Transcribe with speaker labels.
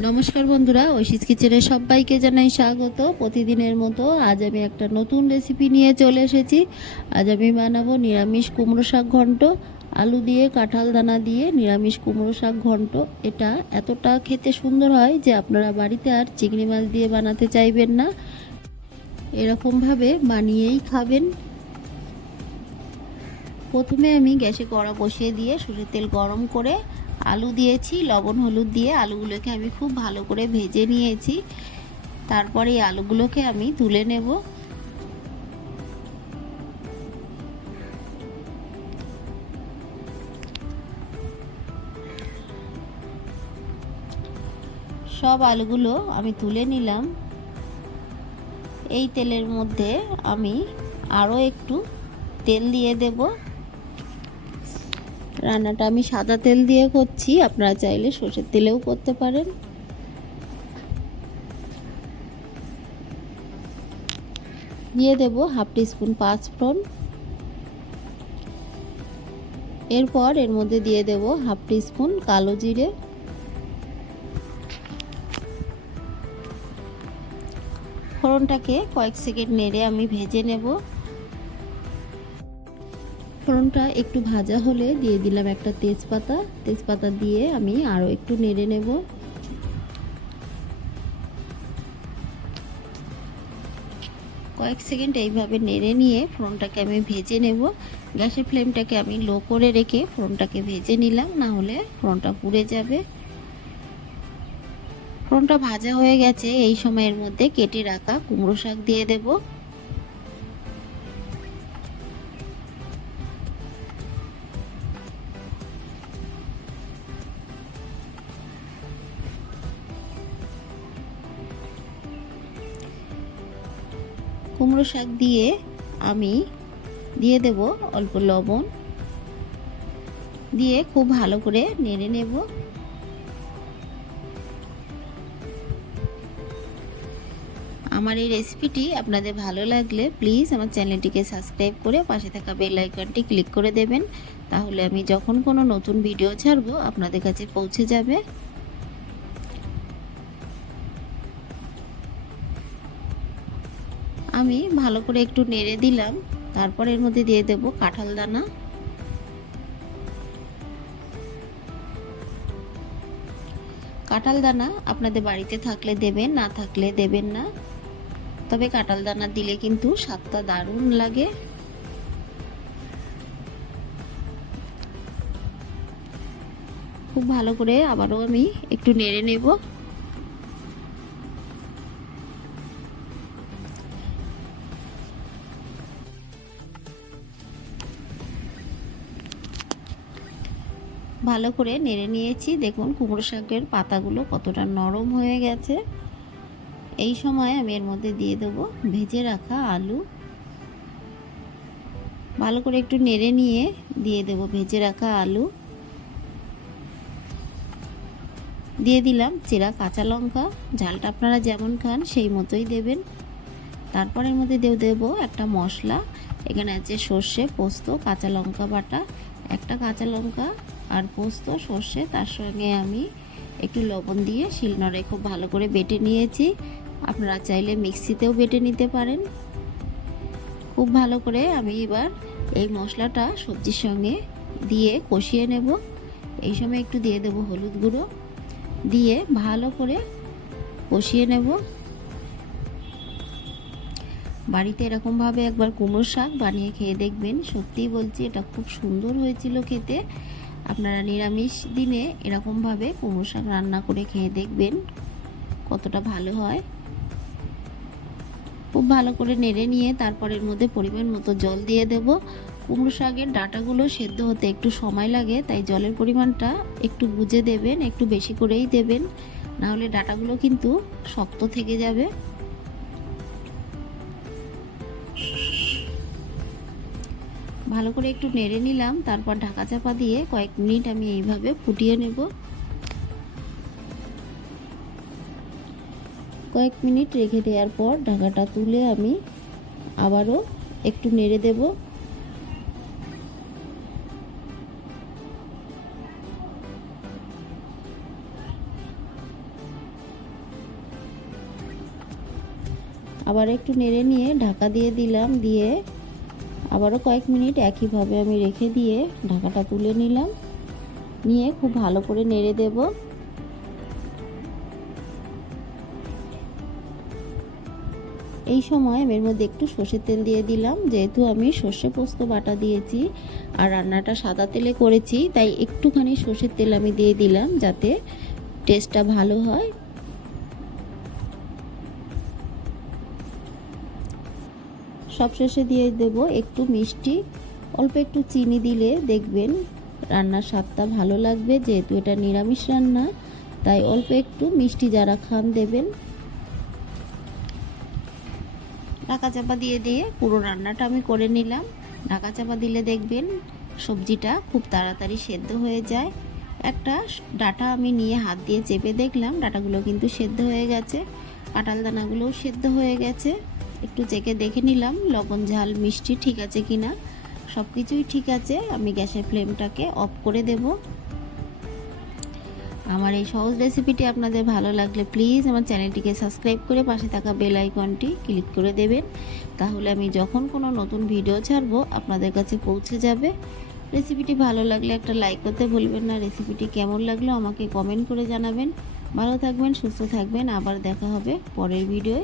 Speaker 1: নমস্কার বন্ধুরা ঐশিস কিচেনে সবাইকে জানাই স্বাগত। প্রতিদিনের মতো আজ আমি একটা নতুন রেসিপি নিয়ে চলে এসেছি। আজ আমি বানাবো নিরামিষ কুমড়ো শাক ঘন্ট। আলু দিয়ে, কাঁঠাল দানা দিয়ে নিরামিষ কুমড়ো শাক ঘন্ট। এটা এতটা খেতে সুন্দর হয় যে আপনারা বাড়িতে আর চিংড়ি মাছ দিয়ে বানাতে চাইবেন না। এরকমভাবে বানিয়েই খাবেন। প্রথমে আমি গ্যাসে কড়া বসিয়ে দিয়ে সরষের তেল গরম করে আলু দিয়েছি, লবণ, হলুদ দিয়ে আলুগুলোকে আমি খুব ভালো করে ভেজে নিয়েছি। তারপরে এই আলুগুলোকে আমি তুলে নেব। সব আলুগুলো আমি তুলে নিলাম। এই তেলের মধ্যে আমি আরও একটু তেল দিয়ে দেবো। রান্নাটা আমি সাদা তেল দিয়ে করছি। আপনারা চাইলে সর্ষের তেলেও করতে পারেন। দিয়ে দেব হাফ টিস্পুন পাঁচফোড়ন। এরপর এর মধ্যে দিয়ে দেব হাফ টিস্পুন কালো জিরে। ফোড়নটাকে কয়েক সেকেন্ড নেড়ে আমি ভেজে নেব। ফোড়নটা একটু ভাজা হলে দিয়ে দিলাম একটা তেজপাতা। তেজপাতা দিয়ে আমি আরও একটু নেড়ে নেব। কয়েক সেকেন্ড এইভাবে নেড়ে নিয়ে ফোড়নটাকে আমি ভেজে নেব। গ্যাসের ফ্লেমটাকে আমি লো করে রেখে ফোড়নটাকে ভেজে নিলাম, না হলে ফোড়নটা পুড়ে যাবে। ফোড়নটা ভাজা হয়ে গেছে, এই সময়ের মধ্যে কেটে রাখা কুমড়ো শাক দিয়ে দেবো। কুমড়ো শাক দিয়ে আমি দিয়ে দেব অল্প লবণ। দিয়ে খুব ভালো করে নেড়ে নেব। আমার এই রেসিপিটি আপনাদের ভালো লাগলে প্লিজ আমার চ্যানেলটিকে সাবস্ক্রাইব করে পাশে থাকা বেল আইকনটি ক্লিক করে দেবেন। তাহলে আমি যখন কোনো নতুন ভিডিও ছাড়বো আপনাদের কাছে পৌঁছে যাবে। আমি ভালো করে একটু নেড়ে দিলাম, তারপর এর মধ্যে দিয়ে দেব কাঁঠাল দানা। কাঁঠাল দানা আপনাদের বাড়িতে থাকলে দেবেন, না থাকলে দেবেন না। তবে কাঁঠাল দানা দিলে কিন্তু স্বাদটা দারুণ লাগে। খুব ভালো করে আবারও আমি একটু নেড়ে নেব। ভালো করে নেড়ে নিয়েছি। দেখুন কুমড়ো শাকের পাতাগুলো কতটা নরম হয়ে গেছে। এই সময় আমি এর মধ্যে দিয়ে দেবো ভেজে রাখা আলু। ভালো করে একটু নেড়ে নিয়ে দিয়ে দেব ভেজে রাখা আলু। দিয়ে দিলাম চেরা কাঁচা লঙ্কা। ঝালটা আপনারা যেমন খান সেই মতোই দেবেন। তারপর এর মধ্যে দেব দেবো একটা মশলা। এখানে আছে সর্ষে, পোস্ত, কাঁচা লঙ্কা বাটা। একটা কাঁচা লঙ্কা আর পোস্ত, সর্ষে, তার সঙ্গে আমি একটু লবণ দিয়ে শিলনোড়ে খুব ভালো করে বেটে নিয়েছি। আপনারা চাইলে মিক্সিতেও বেটে নিতে পারেন। খুব ভালো করে আমি এবার এই মশলাটা সবজির সঙ্গে দিয়ে কষিয়ে নেব। এই সময় একটু দিয়ে দেব হলুদ গুঁড়ো। দিয়ে ভালো করে কষিয়ে নেব। বাড়িতে এরকমভাবে একবার কুমড়ো শাক বানিয়ে খেয়ে দেখবেন। সত্যিই বলছি, এটা খুব সুন্দর হয়েছিল খেতে। আপনারা নিরামিষ দিনে এরকমভাবে কুমড়ো শাক রান্না করে খেয়ে দেখবেন কতটা ভালো হয়। খুব ভালো করে নেড়ে নিয়ে তারপরের মধ্যে পরিমাণ মতো জল দিয়ে দেব। কুমড়ো শাকের ডাটাগুলো সেদ্ধ হতে একটু সময় লাগে, তাই জলের পরিমাণটা একটু বুঝে দেবেন, একটু বেশি করেই দেবেন। নাহলে ডাটাগুলো কিন্তু শক্ত থেকে যাবে। ভালো করে একটু নেড়ে নিলাম, তারপর ঢাকা চাপা দিয়ে কয়েক মিনিট আমি এইভাবে ফুটিয়ে নেব। কয়েক মিনিট রেখে দেওয়ার পর ঢাকাটা তুলে আমি আবারও একটু নেড়ে দেব। আবার একটু নেড়ে নিয়ে ঢাকা দিয়ে দিলাম, দিয়ে আবারও কয়েক মিনিট একইভাবে আমি রেখে দিয়ে ঢাকাটা তুলে নিলাম। নিয়ে খুব ভালো করে নেড়ে দেব। এই সময় আমি এর মধ্যে একটু সর্ষের তেল দিয়ে দিলাম। যেহেতু আমি সর্ষে পোস্ত বাটা দিয়েছি আর রান্নাটা সাদা তেলে করেছি, তাই একটুখানি সর্ষের তেল আমি দিয়ে দিলাম যাতে টেস্টটা ভালো হয়। সবশেষে দিয়ে দেব একটু মিষ্টি। অল্প একটু চিনি দিলে দেখবেন রান্নার স্বাদটা ভালো লাগবে, যেহেতু এটা নিরামিষ রান্না, তাই অল্প একটু মিষ্টি যারা খান দেবেন। ঢাকা চাপা দিয়ে দিয়ে পুরো রান্নাটা আমি করে নিলাম। ঢাকা চাপা দিলে দেখবেন সবজিটা খুব তাড়াতাড়ি সেদ্ধ হয়ে যায়। একটা ডাটা আমি নিয়ে হাত দিয়ে চেপে দেখলাম, ডাটাগুলো কিন্তু সেদ্ধ হয়ে গেছে, কাঁঠাল দানাগুলোও সেদ্ধ হয়ে গেছে। একটু চেকে দেখে নিলাম, লবণ, ঝাল, মিষ্টি ঠিক আছে কি না সব কিছুই ঠিক আছে, আমি গ্যাসের ফ্লেমটাকে অফ করে দেব। আমার এই সহজ রেসিপিটি আপনাদের ভালো লাগলে প্লিজ আমার চ্যানেলটিকে সাবস্ক্রাইব করে পাশে থাকা বেল আইকনটি ক্লিক করে দেবেন। তাহলে আমি যখন কোনো নতুন ভিডিও ছাড়বো, আপনাদের কাছে পৌঁছে যাবে। রেসিপিটি ভালো লাগলে একটা লাইক করতে ভুলবেন না। রেসিপিটি কেমন লাগল আমাকে কমেন্ট করে জানাবেন। ভালো থাকবেন, সুস্থ থাকবেন। আবার দেখা হবে পরের ভিডিওয়।